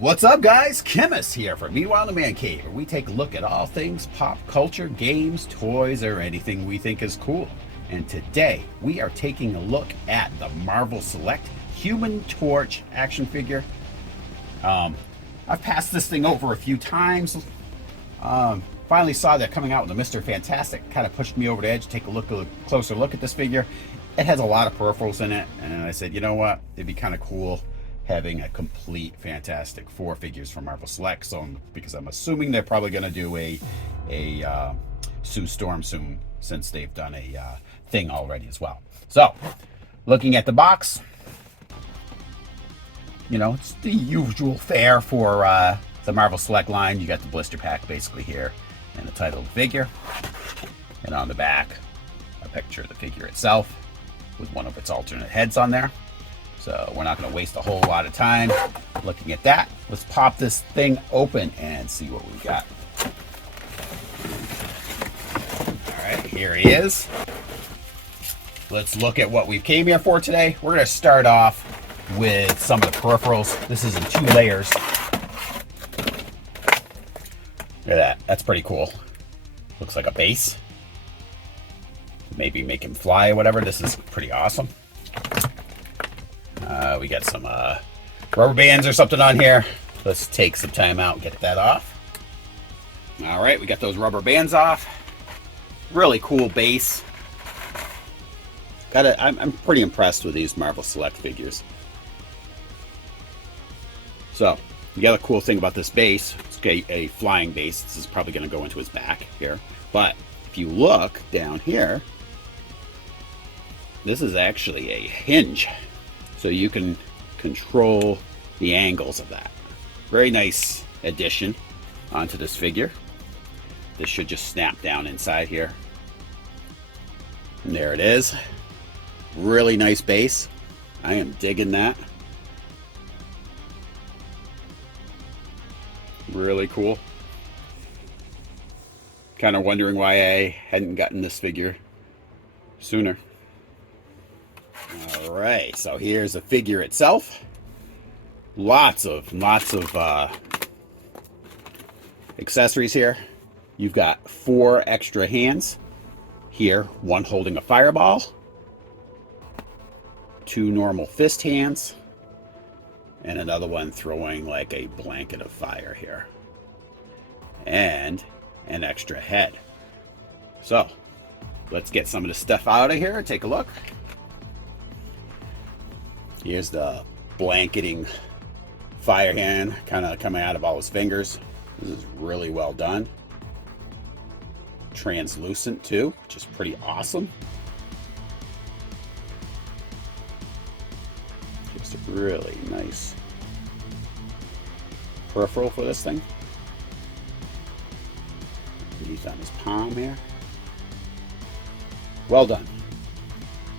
What's up, guys? Chemist here for Meanwhile in the Man Cave, where we take a look at all things pop culture, games, toys, or anything we think is cool. And today we are taking a look at the Marvel Select Human Torch action figure. I've passed this thing over a few times. Finally saw that coming out with the Mr. Fantastic. Kind of pushed me over the edge to take a closer look at this figure. It has a lot of peripherals in it, and I said, you know what? It'd be kind of cool having a complete Fantastic Four figures from Marvel Select. So, because I'm assuming they're probably going to do a Sue Storm soon, since they've done a thing already as well. So, looking at the box, you know, it's the usual fare for the Marvel Select line. You got the blister pack basically here, and the title of the figure, and on the back, a picture of the figure itself with one of its alternate heads on there. So we're not going to waste a whole lot of time looking at that. Let's pop this thing open and see what we got. All right, here he is. Let's look at what we came here for today. We're going to start off with some of the peripherals. This is in 2 layers. Look at that. That's pretty cool. Looks like a base. Maybe make him fly or whatever. This is pretty awesome. We got some rubber bands or something on here. Let's take some time out and get that off. All right, we got those rubber bands off. Really cool base. I'm pretty impressed with these Marvel Select figures. So, the other cool thing about this base, it's a flying base. This is probably going to go into his back here. But if you look down here, this is actually a hinge. So you can control the angles of that. Very nice addition onto this figure. This should just snap down inside here. And there it is. Really nice base. I am digging that. Really cool. Kind of wondering why I hadn't gotten this figure sooner. All right, so here's the figure itself. Lots of accessories here. You've got 4 extra hands here, one holding a fireball, 2 normal fist hands, and another one throwing like a blanket of fire here, and an extra head. So let's get some of the stuff out of here and take a look. Here's the blanketing fire hand kind of coming out of all his fingers. This is really well done. Translucent too, which is pretty awesome. Just a really nice peripheral for this thing. He's on his palm here. Well done.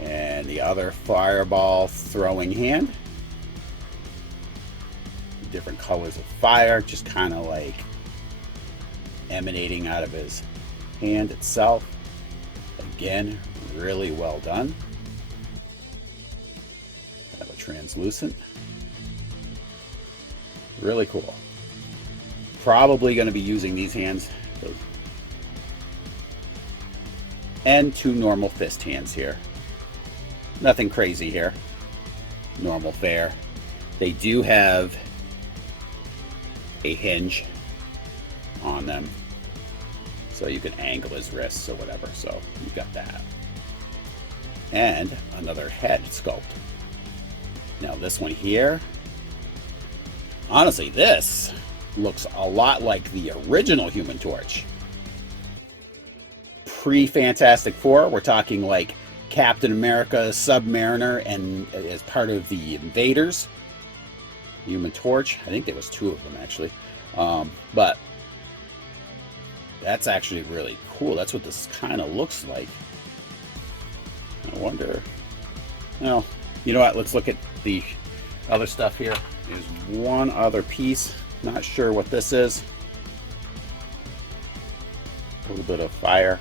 And the other fireball throwing hand. Different colors of fire, just kind of like emanating out of his hand itself. Again, really well done. Kind of a translucent. Really cool. Probably going to be using these hands. And 2 normal fist hands here. Nothing crazy here. Normal fare. They do have a hinge on them, so you can angle his wrists or whatever. So you've got that. And another head sculpt. Now this one here, honestly, this looks a lot like the original Human Torch. Pre-Fantastic Four, we're talking like Captain America, Submariner, and as part of the Invaders, Human Torch. I think there was 2 of them actually, but that's actually really cool. That's what this kind of looks like. I wonder. Well, you know what? Let's look at the other stuff here. There's one other piece. Not sure what this is. A little bit of fire.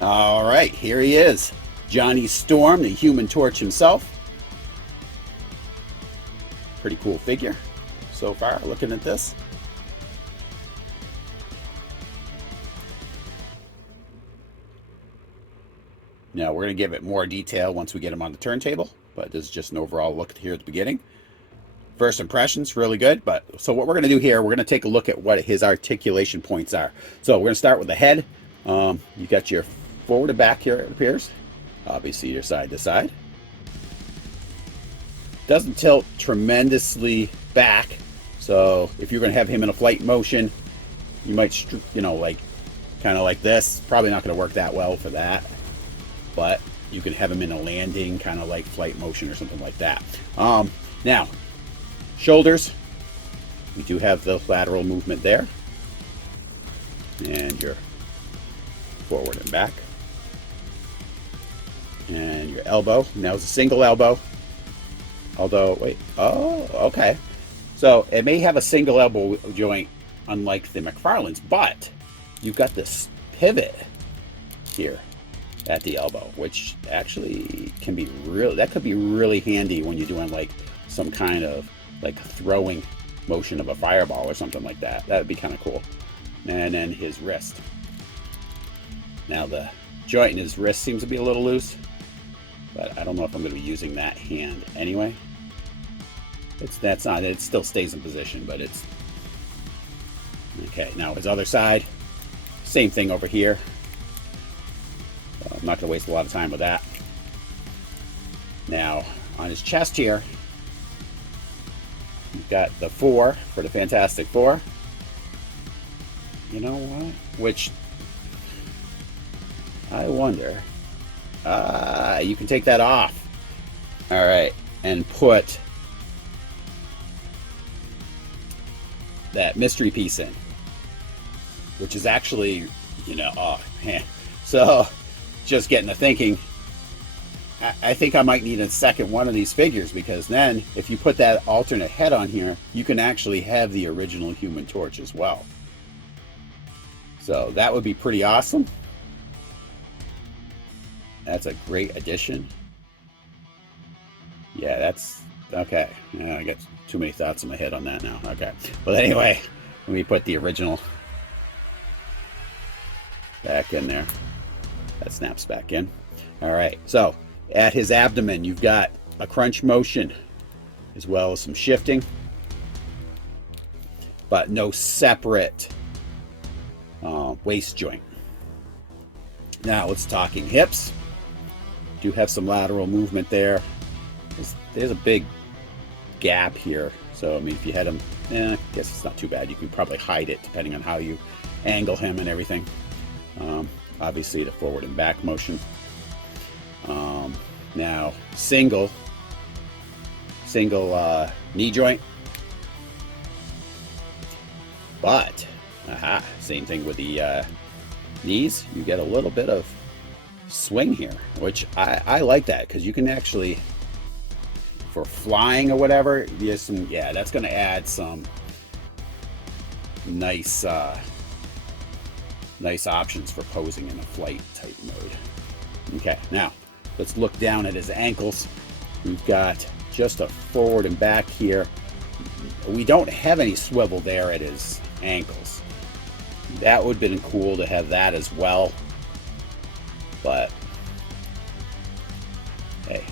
All right, here he is. Johnny Storm, the Human Torch himself. Pretty cool figure so far, looking at this. Now we're going to give it more detail once we get him on the turntable, but this is just an overall look here at the beginning. First impressions, really good. But so what we're going to do here, we're going to take a look at what his articulation points are. So we're going to start with the head. You got your forward and back here, it appears. Obviously your side to side. Doesn't tilt tremendously back. So if you're going to have him in a flight motion, you might, you know, like kind of like this. Probably not going to work that well for that. But you can have him in a landing, kind of like flight motion or something like that. Now, shoulders. We do have the lateral movement there. And your forward and back. And your elbow. Now it's a single elbow. Although, wait, oh, okay. So it may have a single elbow joint, unlike the McFarlane's, but you've got this pivot here at the elbow, which actually can be real. That could be really handy when you're doing like some kind of like throwing motion of a fireball or something like that. That would be kind of cool. And then his wrist. Now the joint in his wrist seems to be a little loose, but I don't know if I'm going to be using that hand anyway. That's not, it still stays in position, but it's okay. Now his other side, same thing over here. I'm not going to waste a lot of time with that. Now on his chest here, you've got the 4 for the Fantastic Four. You know what? Which I wonder. You can take that off. All right, and put that mystery piece in, which is actually, you know, oh man. So just getting to thinking, I think I might need a second one of these figures, because then if you put that alternate head on here, you can actually have the original Human Torch as well. So that would be pretty awesome. That's a great addition. Yeah, that's okay. Yeah, I got too many thoughts in my head on that now. Okay. But anyway, let me put the original back in there. That snaps back in. All right. So at his abdomen, you've got a crunch motion as well as some shifting, but no separate waist joint. Now let's talking hips. Do have some lateral movement there. There's a big gap here, so I mean, if you had him, I guess it's not too bad. You can probably hide it depending on how you angle him and everything. Obviously the forward and back motion. Now single knee joint, but same thing with the knees. You get a little bit of swing here, which I like that, because you can actually, for flying or whatever, there's some, yeah, that's going to add some nice nice options for posing in a flight type mode. Okay, now let's look down at his ankles. We've got just a forward and back here. We don't have any swivel there at his ankles. That would have been cool to have that as well, but hey,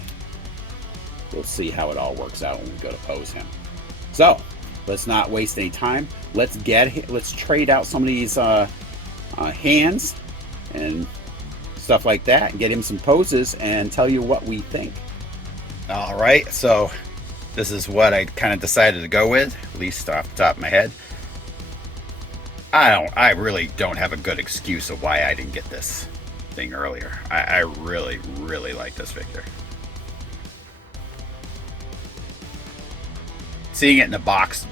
we'll see how it all works out when we go to pose him. So let's not waste any time. Let's trade out some of these hands and stuff like that, and get him some poses and tell you what we think. All right, so this is what I kind of decided to go with, at least off the top of my head. I really don't have a good excuse of why I didn't get this thing earlier. I really, really like this figure. Seeing it in the box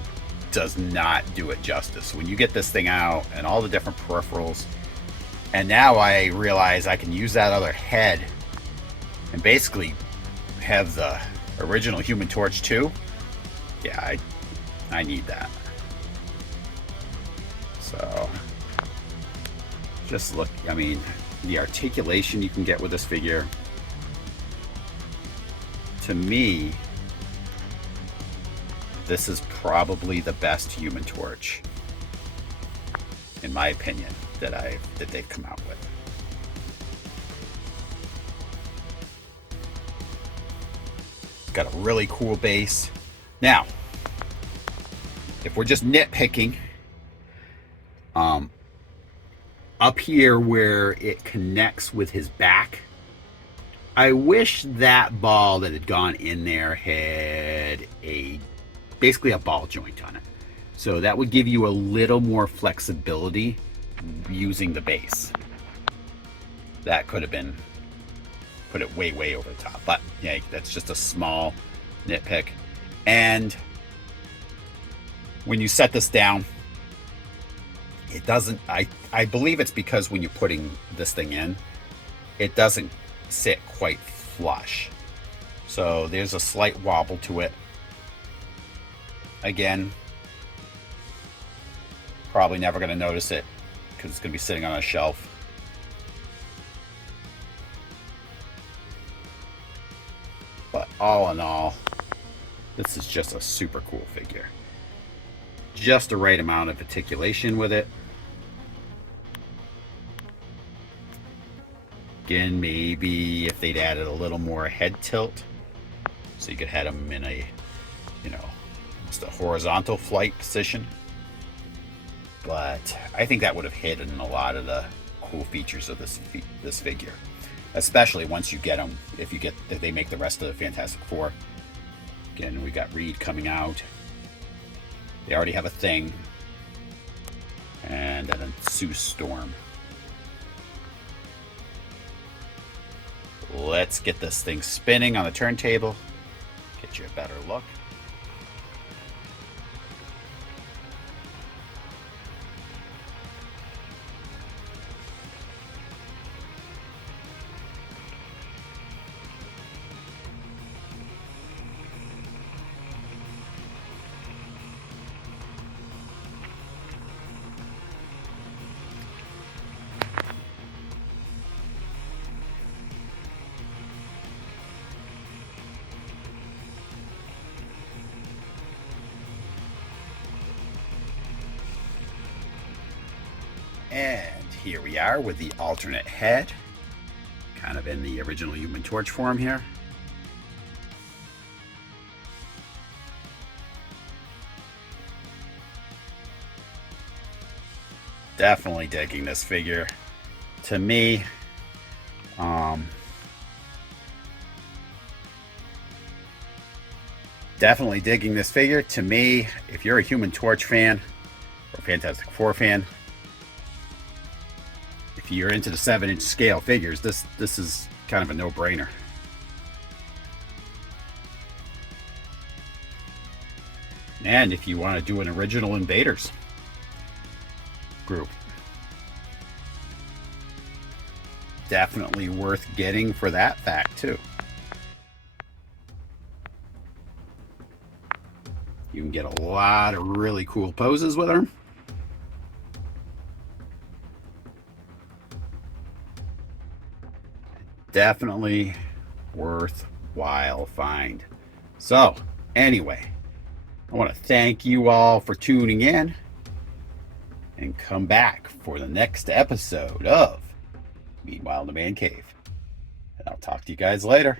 does not do it justice. When you get this thing out and all the different peripherals, and now I realize I can use that other head and basically have the original Human Torch too. Yeah, I need that. So just look, I mean, the articulation you can get with this figure to me, this is probably the best Human Torch, in my opinion, that they've come out with. Got a really cool base. Now, if we're just nitpicking, up here where it connects with his back, I wish that ball that had gone in there had basically a ball joint on it. So that would give you a little more flexibility using the base. That could have been put it way over the top, but yeah, that's just a small nitpick. And when you set this down, it doesn't, I believe it's because when you're putting this thing in, it doesn't sit quite flush. So there's a slight wobble to it. Again, probably never going to notice it because it's going to be sitting on a shelf. But all in all, this is just a super cool figure. Just the right amount of articulation with it. Again, maybe if they'd added a little more head tilt, so you could have him in a, just a horizontal flight position. But I think that would have hidden a lot of the cool features of this figure, especially once you get them. If they make the rest of the Fantastic Four. Again, we got Reed coming out. They already have a Thing, and then a Sue Storm. Let's get this thing spinning on the turntable. Get you a better look. And here we are with the alternate head, kind of in the original Human Torch form here. Definitely digging this figure. To me, definitely digging this figure. To me, if you're a Human Torch fan or Fantastic Four fan, if you're into the 7-inch scale figures, this is kind of a no-brainer. And if you want to do an original Invaders group, definitely worth getting for that fact too. You can get a lot of really cool poses with her. Definitely worthwhile find. So anyway, I want to thank you all for tuning in, and come back for the next episode of Meanwhile in the Man Cave. And I'll talk to you guys later.